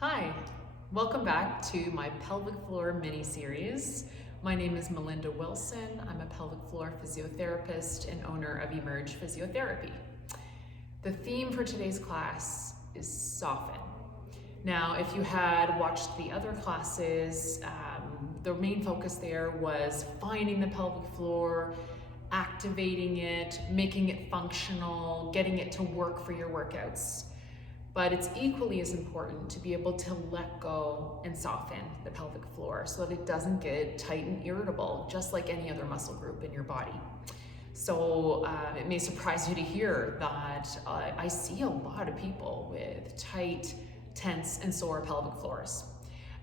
Hi, welcome back to my pelvic floor mini-series. My name is Melinda Wilson. I'm a pelvic floor physiotherapist and owner of Emerge Physiotherapy. The theme for today's class is soften. Now, if you had watched the other classes, the main focus there was finding the pelvic floor, activating it, making it functional, getting it to work for your workouts. But it's equally as important to be able to let go and soften the pelvic floor so that it doesn't get tight and irritable, just like any other muscle group in your body. So it may surprise you to hear that I see a lot of people with tight, tense, and sore pelvic floors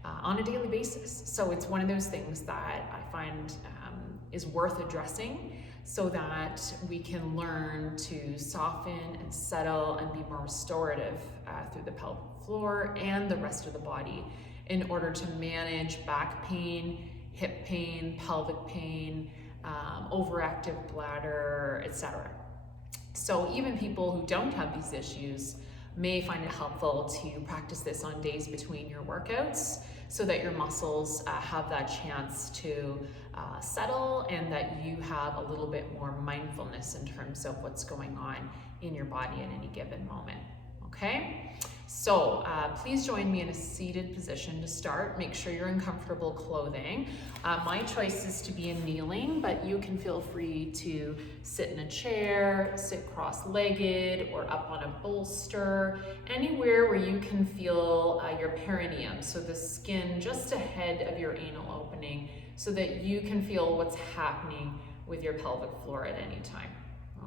on a daily basis. So it's one of those things that I find is worth addressing so that we can learn to soften and settle and be more restorative through the pelvic floor and the rest of the body in order to manage back pain, hip pain, pelvic pain, overactive bladder, etc. So even people who don't have these issues may find it helpful to practice this on days between your workouts so that your muscles have that chance to settle and that you have a little bit more mindfulness in terms of what's going on in your body at any given moment. Okay, so please join me in a seated position to start. Make sure you're in comfortable clothing. My choice is to be in kneeling, but you can feel free to sit in a chair, sit cross-legged, or up on a bolster, anywhere where you can feel your perineum, so the skin just ahead of your anal opening, so that you can feel what's happening with your pelvic floor at any time.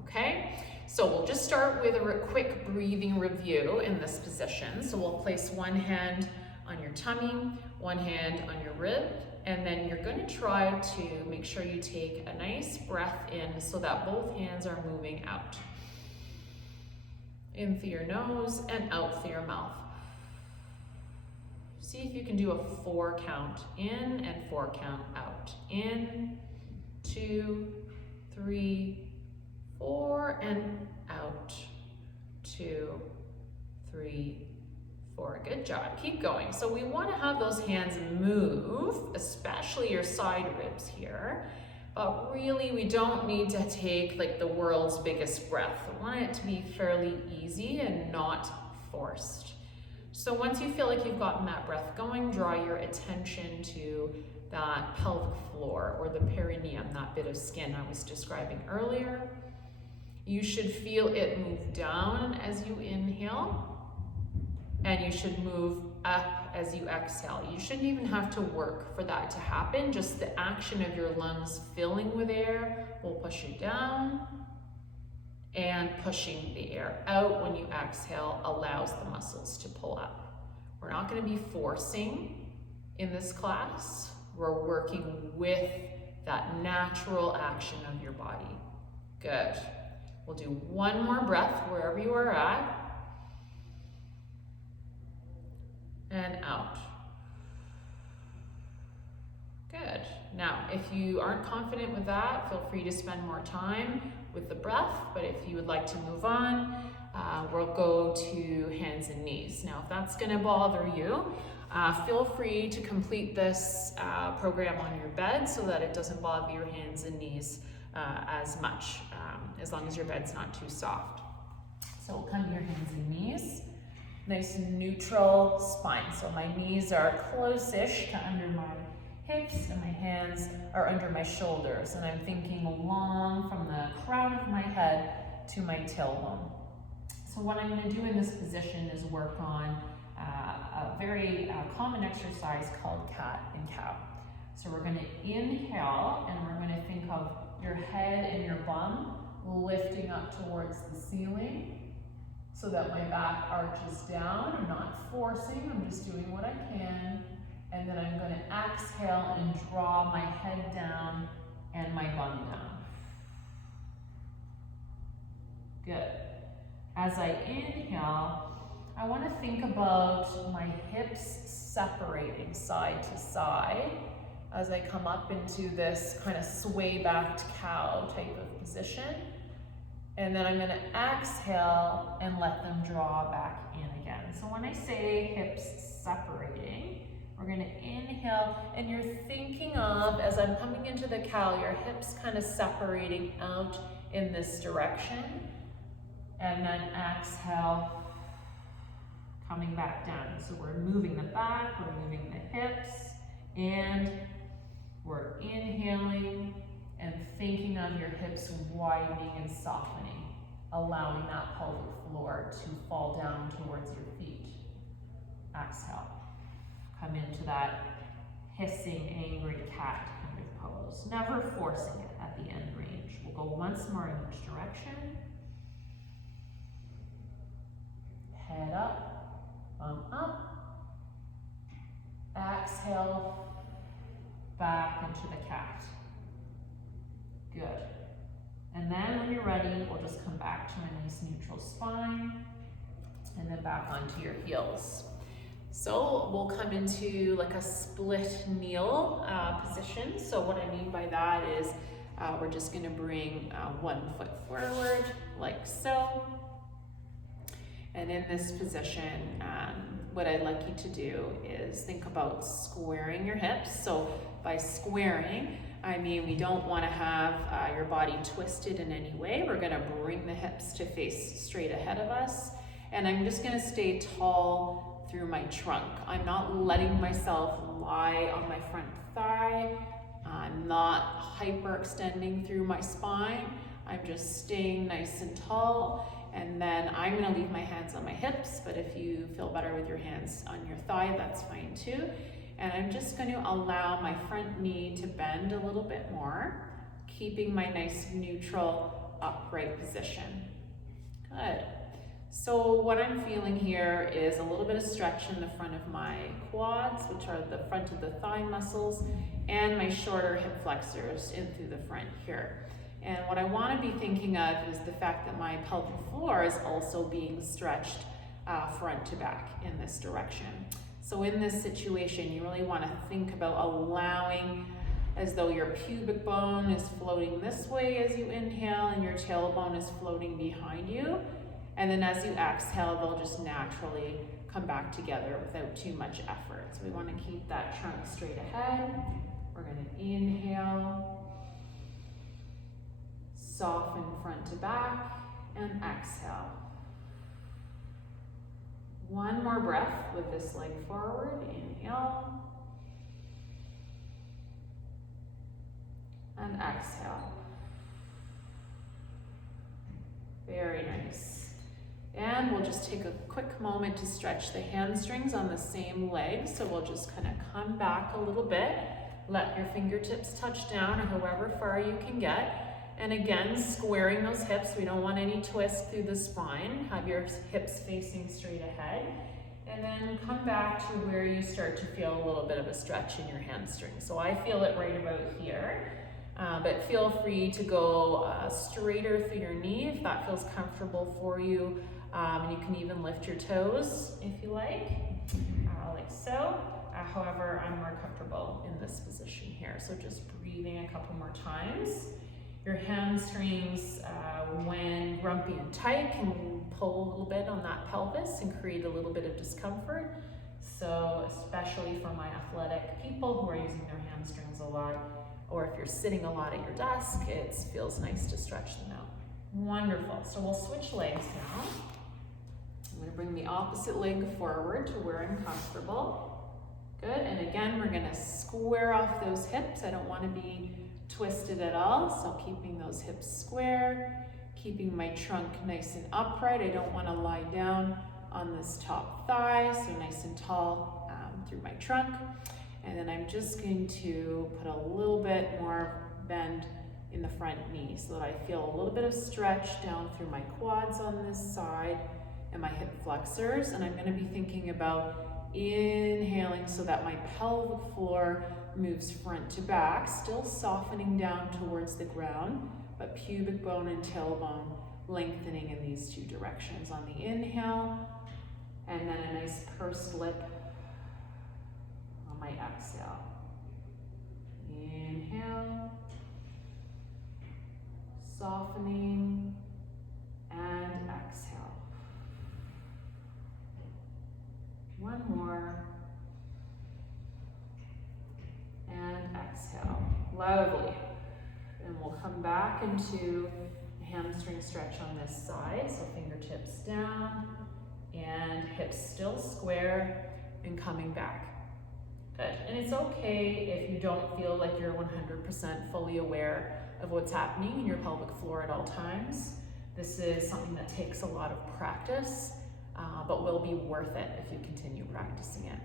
Okay, so we'll just start with a quick breathing review in this position. So we'll place one hand on your tummy, one hand on your rib, and then you're going to try to make sure you take a nice breath in so that both hands are moving out. In through your nose and out through your mouth. See if you can do a 4 count in and 4 count out. In, 2, 3, 4, and out. 2, 3, 4. Good job. Keep going. So we want to have those hands move, especially your side ribs here. But really, we don't need to take like the world's biggest breath. We want it to be fairly easy and not forced. So once you feel like you've gotten that breath going, draw your attention to that pelvic floor or the perineum, that bit of skin I was describing earlier. You should feel it move down as you inhale, and you should move up as you exhale. You shouldn't even have to work for that to happen. Just the action of your lungs filling with air will push you down, and pushing the air out when you exhale allows the muscles to pull up. We're not going to be forcing in this class. We're working with that natural action of your body. Good. We'll do one more breath wherever you are at. And out. Good. Now, if you aren't confident with that, feel free to spend more time with the breath, but if you would like to move on, we'll go to hands and knees. Now, if that's going to bother you, feel free to complete this program on your bed so that it doesn't bother your hands and knees as much, as long as your bed's not too soft. So we'll come to your hands and knees. Nice neutral spine. So my knees are close-ish to under my hips and my hands are under my shoulders, and I'm thinking along from the crown of my head to my tailbone. So what I'm going to do in this position is work on a very common exercise called cat and cow. So we're going to inhale, and we're going to think of your head and your bum lifting up towards the ceiling so that my back arches down. I'm not forcing, I'm just doing what I can. And then I'm going to exhale and draw my head down and my bum down. Good. As I inhale, I want to think about my hips separating side to side as I come up into this kind of sway-backed cow type of position. And then I'm going to exhale and let them draw back in again. So when I say hips separating. We're going to inhale, and you're thinking of, as I'm coming into the cow, your hips kind of separating out in this direction. And then exhale, coming back down. So we're moving the back, we're moving the hips, and we're inhaling and thinking of your hips widening and softening, allowing that pelvic floor to fall down towards your feet. Exhale. Come into that hissing, angry cat kind of pose. Never forcing it at the end range. We'll go once more in each direction. Head up, bum up. Exhale, back into the cat. Good. And then when you're ready, we'll just come back to a nice neutral spine and then back onto your heels. So we'll come into like a split kneel position. So what I mean by that is we're just gonna bring one foot forward like so. And in this position, what I'd like you to do is think about squaring your hips. So by squaring, I mean we don't want to have your body twisted in any way. We're going to bring the hips to face straight ahead of us. And I'm just going to stay tall through my trunk. I'm not letting myself lie on my front thigh. I'm not hyperextending through my spine. I'm just staying nice and tall. And then I'm going to leave my hands on my hips, but if you feel better with your hands on your thigh, that's fine too. And I'm just going to allow my front knee to bend a little bit more, keeping my nice neutral upright position. Good. So what I'm feeling here is a little bit of stretch in the front of my quads, which are the front of the thigh muscles, and my shorter hip flexors in through the front here. And what I want to be thinking of is the fact that my pelvic floor is also being stretched front to back in this direction. So in this situation, you really want to think about allowing as though your pubic bone is floating this way as you inhale and your tailbone is floating behind you. And then as you exhale, they'll just naturally come back together without too much effort. So we want to keep that trunk straight ahead. We're going to inhale. Soften front to back, and exhale. One more breath with this leg forward. Inhale. And exhale. Very nice. And we'll just take a quick moment to stretch the hamstrings on the same leg. So we'll just kind of come back a little bit. Let your fingertips touch down or however far you can get. And again, squaring those hips. We don't want any twist through the spine. Have your hips facing straight ahead. And then come back to where you start to feel a little bit of a stretch in your hamstring. So I feel it right about here. But feel free to go straighter through your knee if that feels comfortable for you. And you can even lift your toes if you like so. However, I'm more comfortable in this position here. So just breathing a couple more times. Your hamstrings, when grumpy and tight, can pull a little bit on that pelvis and create a little bit of discomfort. So especially for my athletic people who are using their hamstrings a lot, or if you're sitting a lot at your desk, it feels nice to stretch them out. Wonderful. So we'll switch legs now. I'm going to bring the opposite leg forward to where I'm comfortable. Good. And again, we're going to square off those hips. I don't want to be twisted at all, so keeping those hips square, keeping my trunk nice and upright. I don't want to lie down on this top thigh, so nice and tall through my trunk. And then I'm just going to put a little bit more bend in the front knee so that I feel a little bit of stretch down through my quads on this side and my hip flexors. And I'm going to be thinking about inhaling so that my pelvic floor moves front to back, still softening down towards the ground, but pubic bone and tailbone lengthening in these two directions on the inhale, and then a nice pursed lip on my exhale. Inhale, softening, and exhale. One more. Lovely. And we'll come back into a hamstring stretch on this side. So fingertips down and hips still square and coming back. Good. And it's okay if you don't feel like you're 100% fully aware of what's happening in your pelvic floor at all times. This is something that takes a lot of practice, but will be worth it if you continue practicing it.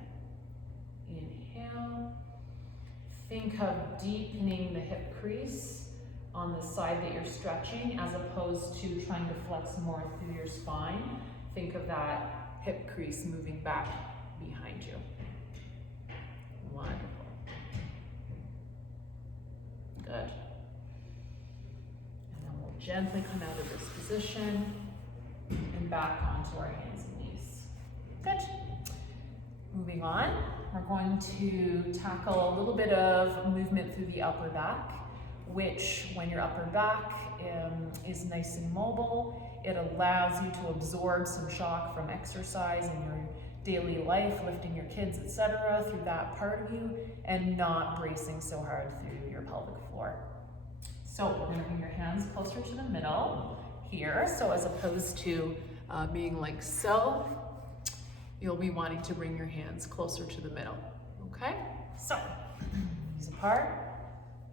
Inhale. Think of deepening the hip crease on the side that you're stretching as opposed to trying to flex more through your spine. Think of that hip crease moving back behind you. Wonderful. Good. And then we'll gently come out of this position and back onto our hands and knees. Good. Moving on, we're going to tackle a little bit of movement through the upper back, which when your upper back is nice and mobile, it allows you to absorb some shock from exercise in your daily life, lifting your kids, etc., through that part of you, and not bracing so hard through your pelvic floor. So we're going to bring your hands closer to the middle here. So as opposed to being like so, you'll be wanting to bring your hands closer to the middle. Okay? So knees apart,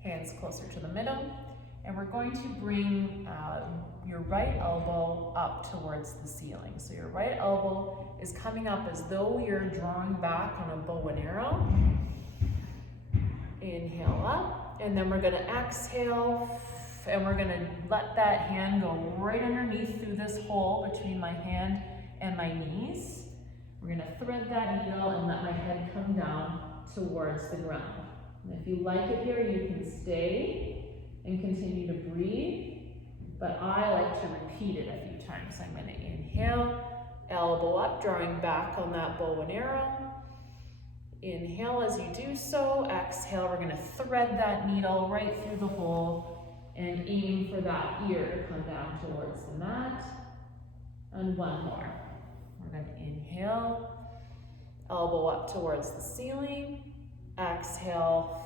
hands closer to the middle, and we're going to bring your right elbow up towards the ceiling. So your right elbow is coming up as though you're drawing back on a bow and arrow. Inhale up, and then we're going to exhale, and we're going to let that hand go right underneath through this hole between my hand and my knees. We're going to thread that needle and let my head come down towards the ground. And if you like it here, you can stay and continue to breathe, but I like to repeat it a few times. I'm going to inhale, elbow up, drawing back on that bow and arrow. Inhale as you do so. Exhale, we're going to thread that needle right through the hole and aim for that ear to come down towards the mat. And one more. We're going to inhale, elbow up towards the ceiling. Exhale,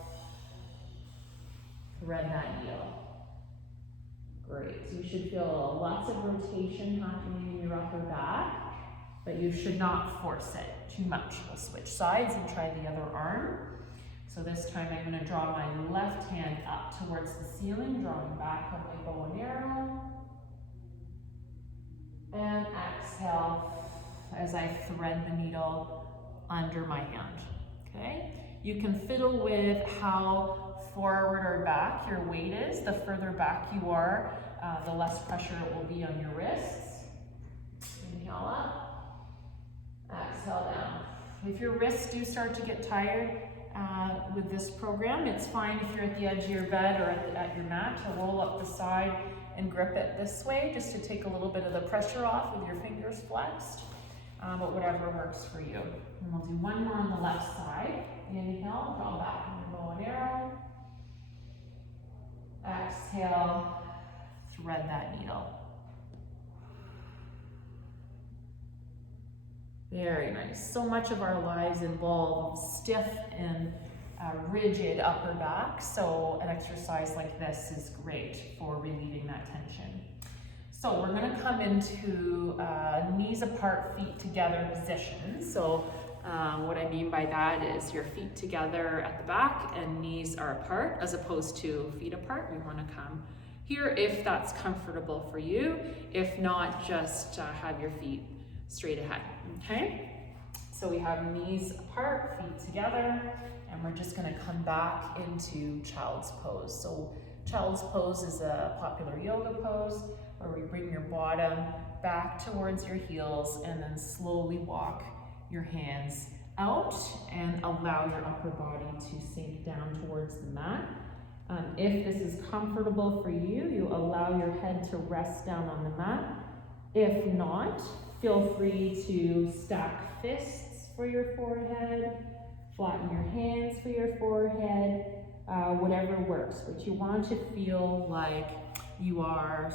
thread that needle. Great. So you should feel lots of rotation happening in your upper back, but you should not force it too much. We'll switch sides and try the other arm. So this time I'm going to draw my left hand up towards the ceiling, drawing back on my bow and arrow. And exhale as I thread the needle under my hand. Okay? You can fiddle with how forward or back your weight is. The further back you are, the less pressure it will be on your wrists. Inhale up, exhale down. If your wrists do start to get tired with this program, it's fine if you're at the edge of your bed or at your mat to roll up the side and grip it this way, just to take a little bit of the pressure off with your fingers flexed, but whatever works for you. And we'll do one more on the left side. Inhale, draw back on your bow and arrow. Exhale, thread that needle. Very nice. So much of our lives involve stiff and rigid upper back, so an exercise like this is great for relieving that tension. So we're going to come into knees apart, feet together position. So what I mean by that is your feet together at the back and knees are apart, as opposed to feet apart. We want to come here if that's comfortable for you. If not, just have your feet straight ahead. Okay? So we have knees apart, feet together, and we're just going to come back into child's pose. So child's pose is a popular yoga pose where we bring your bottom back towards your heels and then slowly walk your hands out and allow your upper body to sink down towards the mat. If this is comfortable for you, you allow your head to rest down on the mat. If not, feel free to stack fists for your forehead, flatten your hands for your forehead, whatever works. But you want to feel like you are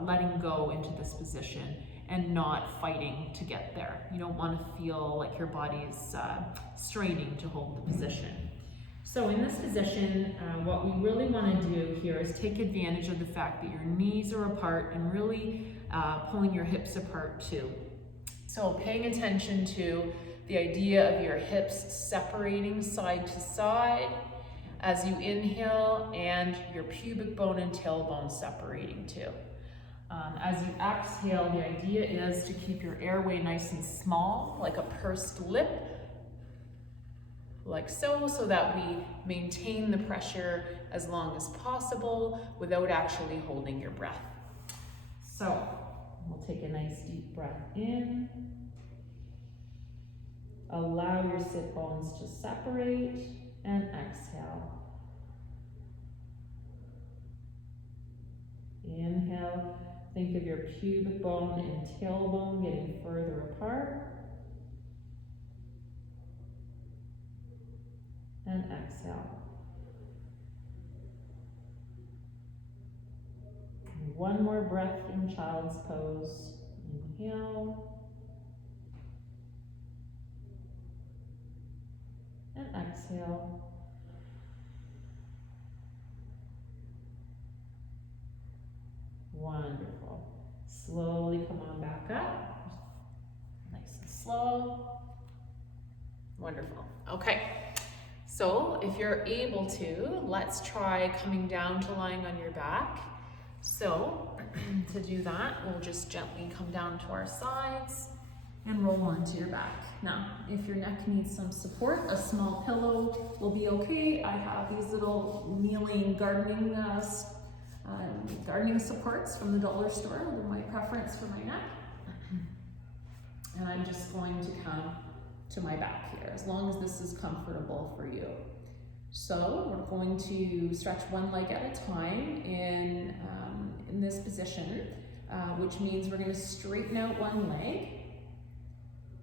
letting go into this position and not fighting to get there. You don't want to feel like your body is straining to hold the position. So in this position, what we really want to do here is take advantage of the fact that your knees are apart and really pulling your hips apart too. So paying attention to the idea of your hips separating side to side as you inhale, and your pubic bone and tailbone separating too. As you exhale, the idea is to keep your airway nice and small, like a pursed lip, like so that we maintain the pressure as long as possible without actually holding your breath. So we'll take a nice deep breath in. Allow your sit bones to separate and exhale. Inhale, think of your pubic bone and tailbone getting further apart. And exhale. And one more breath in child's pose. Inhale. And exhale. Wonderful. Slowly come on back up. Nice and slow. Wonderful. Okay. So if you're able to, let's try coming down to lying on your back. So to do that, we'll just gently come down to our sides and roll onto your back. Now, if your neck needs some support, a small pillow will be okay. I have these little kneeling gardening supports from the dollar store. They're my preference for my neck. And I'm just going to come to my back here, as long as this is comfortable for you. So we're going to stretch one leg at a time in this position, which means we're going to straighten out one leg.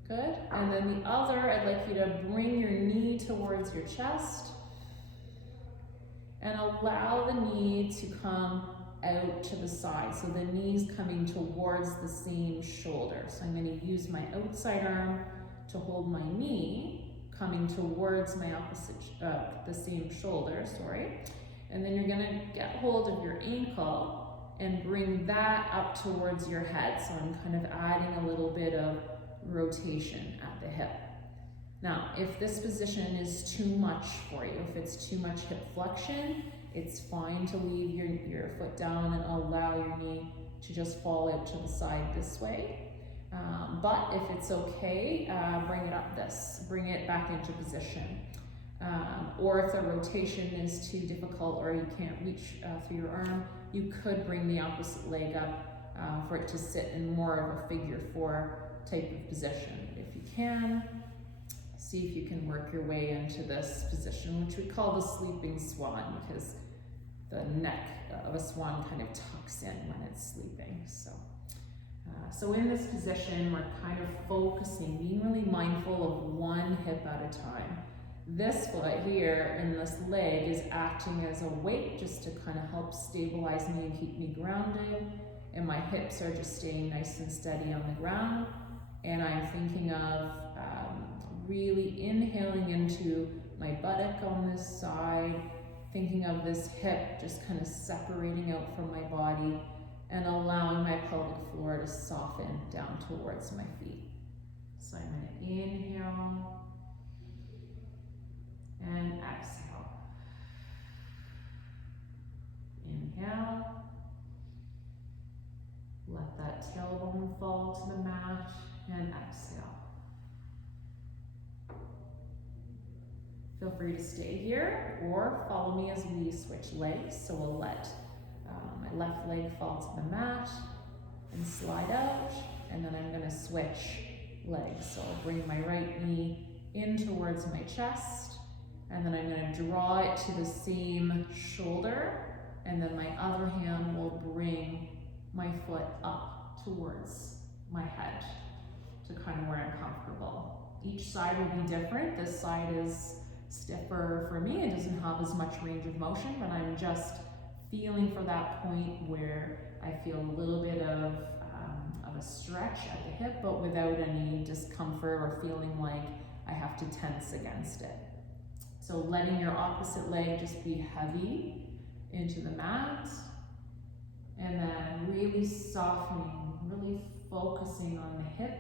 Good. And then the other, I'd like you to bring your knee towards your chest and allow the knee to come out to the side. So the knee's coming towards the same shoulder. So I'm going to use my outside arm to hold my knee coming towards my opposite, the same shoulder, sorry. And then you're gonna get hold of your ankle and bring that up towards your head. So I'm kind of adding a little bit of rotation at the hip. Now, if this position is too much for you, if it's too much hip flexion, it's fine to leave your foot down and allow your knee to just fall out to the side this way. But if it's okay, bring it back into position. Or if the rotation is too difficult or you can't reach through your arm, you could bring the opposite leg up for it to sit in more of a figure 4 type of position. If you can, see if you can work your way into this position, which we call the sleeping swan, because the neck of a swan kind of tucks in when it's sleeping. So in this position, we're kind of focusing, being really mindful of one hip at a time. This foot here and this leg is acting as a weight just to kind of help stabilize me and keep me grounded. And my hips are just staying nice and steady on the ground. And I'm thinking of really inhaling into my buttock on this side, thinking of this hip just kind of separating out from my body and allowing my pelvic floor to soften down towards my feet. So I'm going to inhale and exhale. Inhale. Let that tailbone fall to the mat and exhale. Feel free to stay here or follow me as we switch legs. So we'll let my left leg fall to the mat and slide out, and then I'm going to switch legs. So I'll bring my right knee in towards my chest, and then I'm going to draw it to the same shoulder, and then my other hand will bring my foot up towards my head to kind of where I'm comfortable. Each side will be different. This side is stiffer for me. It doesn't have as much range of motion, but I'm just feeling for that point where I feel a little bit of a stretch at the hip, but without any discomfort or feeling like I have to tense against it. So So letting your opposite leg just be heavy into the mat, and then really softening, really focusing on the hip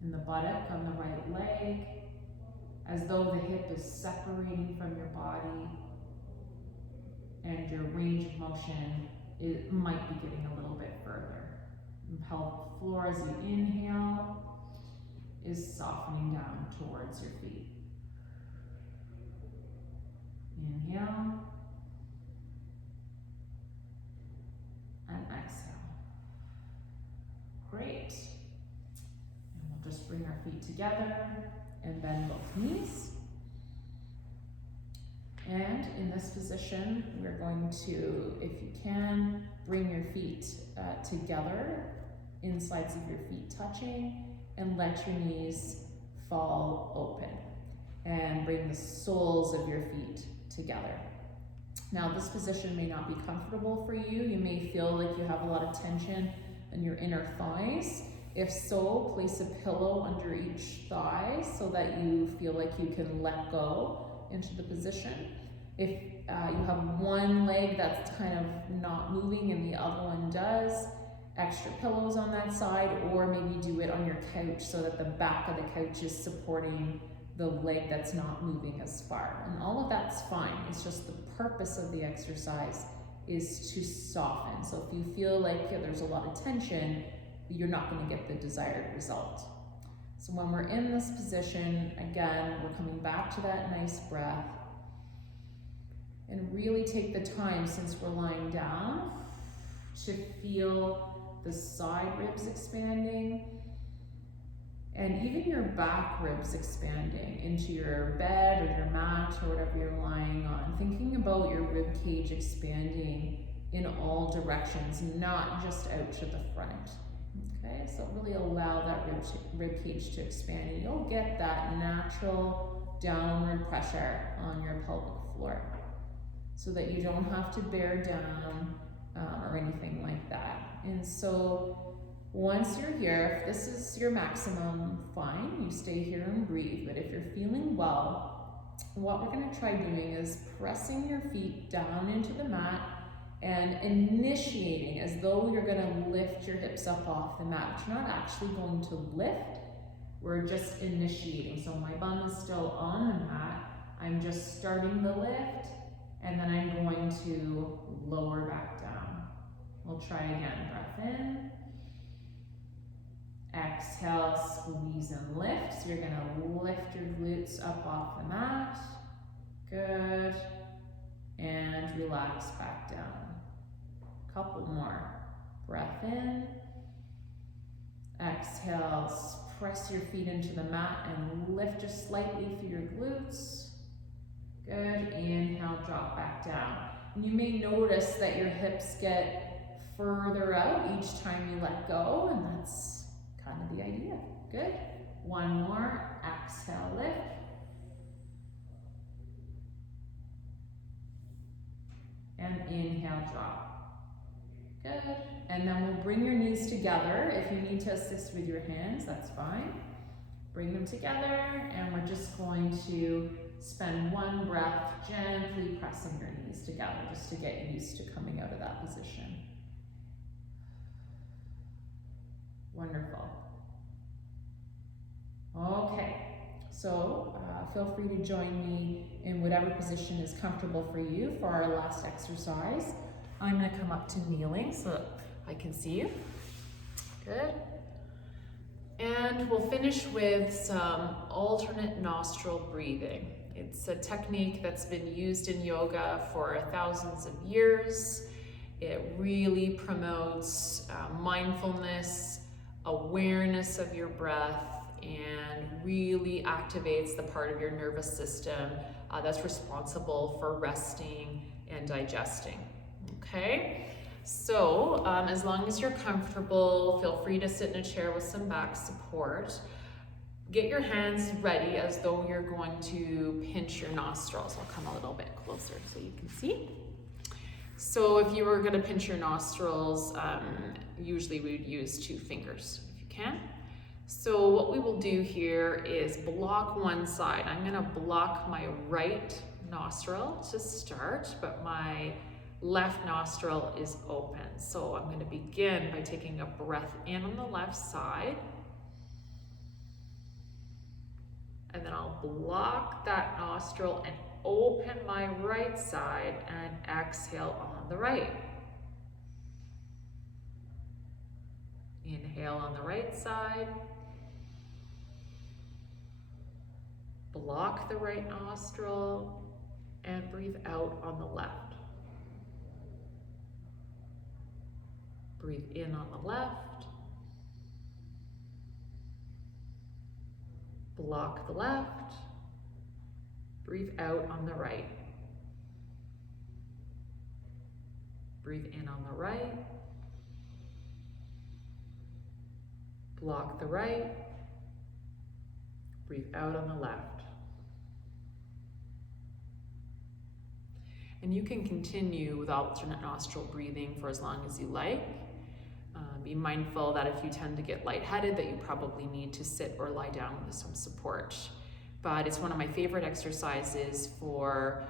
and the buttock on the right leg, as though the hip is separating from your body, and your range of motion might be getting a little bit further. And pelvic floor, as you inhale, is softening down towards your feet. Inhale and exhale. Great. And we'll just bring our feet together and bend both knees. And in this position, we're going to, if you can, bring your feet together, insides of your feet touching, and let your knees fall open. And bring the soles of your feet together. Now, this position may not be comfortable for you. You may feel like you have a lot of tension in your inner thighs. If so, place a pillow under each thigh so that you feel like you can let go into the position. If you have one leg that's kind of not moving and the other one does, extra pillows on that side, or maybe do it on your couch so that the back of the couch is supporting the leg that's not moving as far. And all of that's fine. It's just the purpose of the exercise is to soften. So if you feel like there's a lot of tension, you're not going to get the desired result. So when we're in this position, again, we're coming back to that nice breath. And really take the time, since we're lying down, to feel the side ribs expanding, and even your back ribs expanding into your bed or your mat or whatever you're lying on. Thinking about your rib cage expanding in all directions, not just out to the front. Okay, so really allow that rib cage to expand, and you'll get that natural downward pressure on your pelvic floor, so that you don't have to bear down or anything like that. And so once you're here, if this is your maximum, fine, you stay here and breathe. But if you're feeling well, what we're going to try doing is pressing your feet down into the mat and initiating as though you're going to lift your hips up off the mat. But you're not actually going to lift, we're just initiating. So my bum is still on the mat, I'm just starting the lift, and then I'm going to lower back down. We'll try again. Breath in. Exhale, squeeze and lift. So you're going to lift your glutes up off the mat. Good. And relax back down. Couple more. Breath in. Exhale, press your feet into the mat and lift just slightly through your glutes. Good. Inhale, drop back down. And you may notice that your hips get further out each time you let go, and that's kind of the idea. Good. One more. Exhale, lift. And inhale, drop. Good. And then we'll bring your knees together. If you need to assist with your hands, that's fine. Bring them together, and we're just going to spend one breath gently pressing your knees together just to get used to coming out of that position. Wonderful. Okay, so feel free to join me in whatever position is comfortable for you for our last exercise. I'm going to come up to kneeling so that I can see you. Good. And we'll finish with some alternate nostril breathing. It's a technique that's been used in yoga for thousands of years. It really promotes mindfulness, awareness of your breath, and really activates the part of your nervous system that's responsible for resting and digesting. Okay, so as long as you're comfortable, feel free to sit in a chair with some back support. Get your hands ready as though you're going to pinch your nostrils. I'll come a little bit closer so you can see. So if you were going to pinch your nostrils, usually we would use 2 fingers if you can. So what we will do here is block one side. I'm gonna block my right nostril to start, but my left nostril is open. So I'm gonna begin by taking a breath in on the left side. And then I'll block that nostril and open my right side and exhale on the right. Inhale on the right side. Block the right nostril and breathe out on the left. Breathe in on the left. Block the left. Breathe out on the right. Breathe in on the right. Block the right. Breathe out on the left. And you can continue with alternate nostril breathing for as long as you like. Be mindful that if you tend to get lightheaded, that you probably need to sit or lie down with some support. But it's one of my favorite exercises for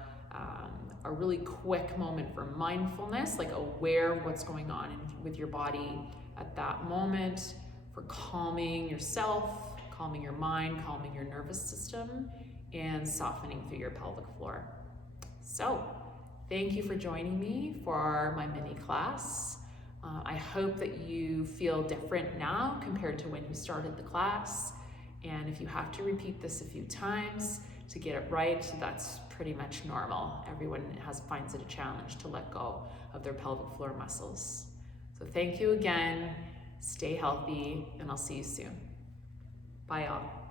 a really quick moment for mindfulness, like aware of what's going on with your body at that moment, for calming yourself, calming your mind, calming your nervous system, and softening through your pelvic floor. So, thank you for joining me for my mini class. I hope that you feel different now compared to when you started the class. And if you have to repeat this a few times to get it right, that's pretty much normal. Everyone finds it a challenge to let go of their pelvic floor muscles. So thank you again, stay healthy, and I'll see you soon. Bye all.